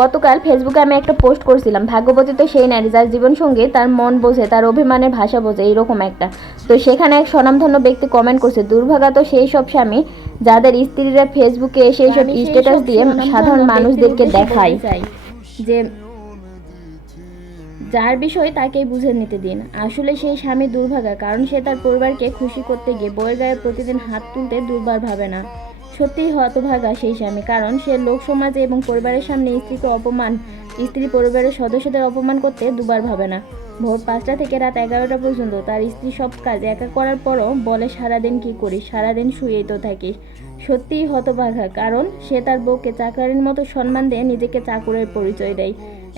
গতকাল ফেসবুকে আমি একটা পোস্ট করছিলাম, ভাগ্যবতী তো সেই নারী যার জীবনসঙ্গী তার মন বোঝে, তার অভিমানের ভাষা বোঝে, এইরকম একটা। তো সেখানে এক স্বনামধন্য ব্যক্তি কমেন্ট করছে, দুর্ভাগা তো সেই সব স্বামী যাদের স্ত্রীরা ফেসবুকে এসে এইসব স্ট্যাটাস দিয়ে সাধারণ মানুষদেরকে দেখায় যে যার বিষয় তাকেই বুঝে নিতে দিন। আসলে সেই স্বামী দুর্ভাগা, কারণ সে তার পরিবারকে খুশি করতে গিয়ে বউয়ের গায়ে প্রতিদিন হাত তুলতে দুর্বার ভাবে না। সত্যিই হতভাগা সেই স্বামী, কারণ সে লোক সমাজে এবং পরিবারের সামনে স্ত্রী পরিবারের সদস্যদের অপমান করতে দুবার ভাবে না। ভোর 5টা থেকে রাত 11টা পর্যন্ত তার স্ত্রী সব কাজ একা করার পরও বলে, সারাদিন কি করিস, সারাদিন শুয়েই তো থাকিস। সত্যিই হতভাগা, কারণ সে তার বউকে চাকরানির মতো সম্মান দিয়ে নিজেকে চাকরের পরিচয় দেয়।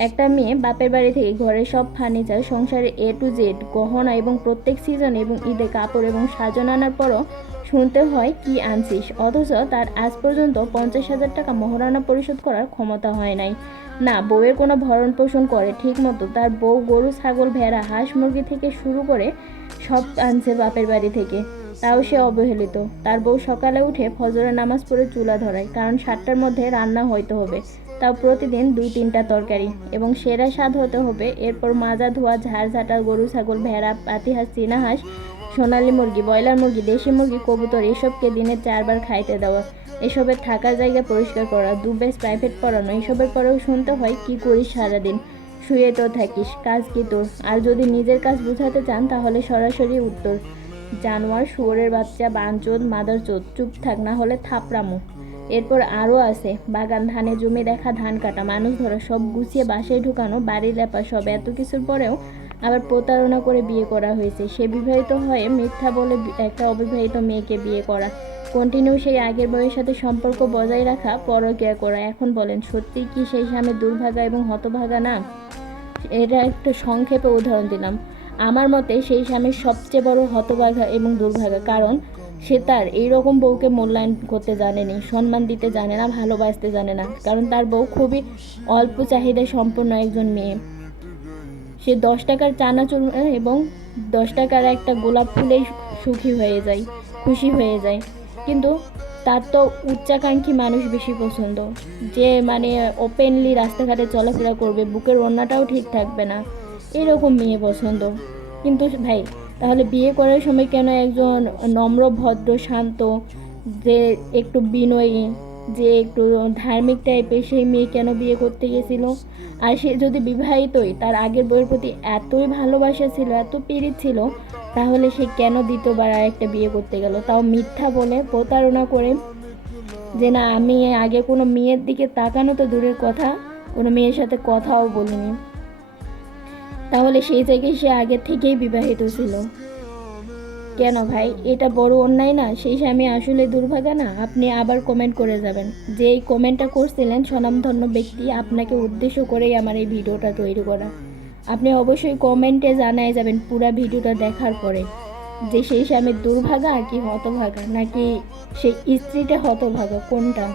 একটা মেয়ে বাপের বাড়ি থেকে ঘরের সব ফার্নিচার, সংসারে A to Z গহনা এবং প্রত্যেক সিজন এবং ঈদে কাপড় এবং সাজন আনার পরও শুনতে হয় কি আনছিস, অথচ তার আজ পর্যন্ত 50,000 টাকা মহারণা পরিশোধ করার ক্ষমতা হয় নাই। না, বউয়ের কোনো ভরণ পোষণ করে ঠিক মতো, তার বউ গরু ছাগল ভেড়া হাঁস মুরগি থেকে শুরু করে সব আনছে বাপের বাড়ি থেকে, তাও সে অবহেলিত। তার বউ সকালে উঠে ফজরের নামাজ পড়ে চুলা ধরায়, কারণ 7টার মধ্যে রান্না হইতে হবে, তাও প্রতিদিন 2-3টা তরকারি এবং সেরা স্বাদ হতে হবে। এরপর মাজা ধোয়া ঝাড় ঝাঁটা গরু ছাগল ভেড়া পাতিহাঁস চীনা হাঁস সোনালী মুরগি ব্রয়লার মুরগি দেশি মুরগি কবুতর এসবকে দিনে 4বার খাইতে দেওয়া, এসবের থাকার জায়গা পরিষ্কার করা, 2 ব্যাচ প্রাইভেট পড়ানো। এসবের পরেও শুনতে হয় কি করিস সারাদিন, শুয়ে তো থাকিস, কাজ কি তোর? আর যদি নিজের কাজ বুঝাতে চান তাহলে সরাসরি উত্তর, জানোয়ার, শুয়োরের বাচ্চা, বাঞ্চোদ, মাদারচোদ, চুপ থাক না হলে থাপড়ামো। এরপর আরও আছে বাগান, ধানে জমি দেখা, ধান কাটা, মানুষ ধরা, সব গুছিয়ে বাসায় ঢুকানো, বাড়ি লেপা, সব এত কিছুর পরেও আবার প্রতারণা করে বিয়ে করা হয়েছে। সে বিবাহিত হয়ে মিথ্যা বলে একটা অবিবাহিত মেয়েকে বিয়ে করা, কন্টিনিউ সেই আগের বউয়ের সাথে সম্পর্ক বজায় রাখা, পরকীয়া করা। এখন বলেন, সত্যি কি সেই স্বামী দুর্ভাগা এবং হতভাগা না? এটা একটা সংক্ষেপে উদাহরণ দিলাম। আমার মতে সেই স্বামীর সবচেয়ে বড় হতভাগা এবং দুর্ভাগা, কারণ সে তার এইরকম বউকে মূল্যায়ন করতে জানেনি, সম্মান দিতে জানে না, ভালোবাসতে জানে না। কারণ তার বউ খুবই অল্প চাহিদা সম্পন্ন একজন মেয়ে। সে 10 টাকার চানাচুর এবং 10 টাকার একটা গোলাপ ফুলেই সুখী হয়ে যায়, খুশি হয়ে যায়। কিন্তু তার তো উচ্চাকাঙ্ক্ষী মানুষ বেশি পছন্দ, যে মানে ওপেনলি রাস্তাঘাটে চলাফেরা করবে, বুকের ওড়নাটাও ঠিক থাকবে না, এরকম মেয়ে পছন্দ। কিন্তু ভাই, তাহলে বিয়ে করার সময় কেন একজন নম্র ভদ্র শান্ত, যে একটু বিনয়ী, যে একটু ধার্মিক টাইপের সেই মেয়ে কেন বিয়ে করতে গেছিল? আর সে যদি বিবাহিতই, তার আগের বউয়ের প্রতি এতই ভালোবাসা ছিল, এত পীড়িত ছিল, তাহলে সে কেন দ্বিতীয়বার আর একটা বিয়ে করতে গেল, তাও মিথ্যা বলে, প্রতারণা করে। যে না, আমি আগে কোনো মেয়ের দিকে তাকানো তো দূরের কথা, কোনো মেয়ের সাথে কথাও বলিনি, তাহলে সেই জায়গায় সে আগে থেকেই বিবাহিত ছিল কেন? ভাই, এটা বড় অন্যায় না? সেই স্বামী আসলে দুর্ভাগা না? আপনি আবার কমেন্ট করে যাবেন। যে এই কমেন্টটা করছিলেন স্বনামধন্য ব্যক্তি, আপনাকে উদ্দেশ্য করেই আমার এই ভিডিওটা তৈরি করা। আপনি অবশ্যই কমেন্টে জানাই যাবেন পুরো ভিডিওটা দেখার পরে, যে সেই স্বামী দুর্ভাগা কি হতভাগা, নাকি সেই স্ত্রীটা হতভাগা, কোনটা?